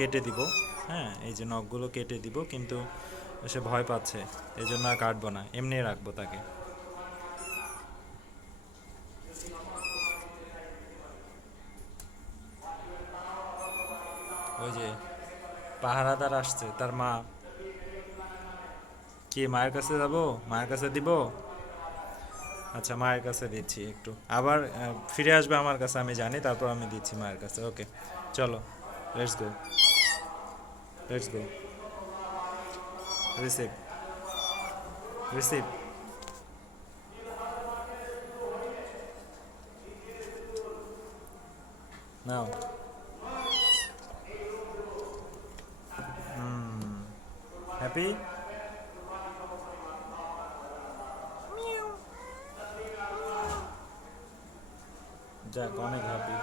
কেটে দিব। হ্যাঁ, এই যে নখগুলো কেটে দিব, কিন্তু সে ভয় পাচ্ছে, এই জন্য আর কাটবো না, এমনি রাখবো তাকে। ওই যে পাহারাদার আসছে, তার মা। কি মায়ের কাছে যাব? মায়ের কাছে দিব? আচ্ছা, মায়ের কাছে দিচ্ছি একটু, আবার ফিরে আসবে আমার কাছে আমি জানি, তারপর আমি দিচ্ছি মায়ের কাছে। ওকে, চলো, let's go, let's go. Receive, receive. Now. Happy? যাক, অনেক হ্যাপি।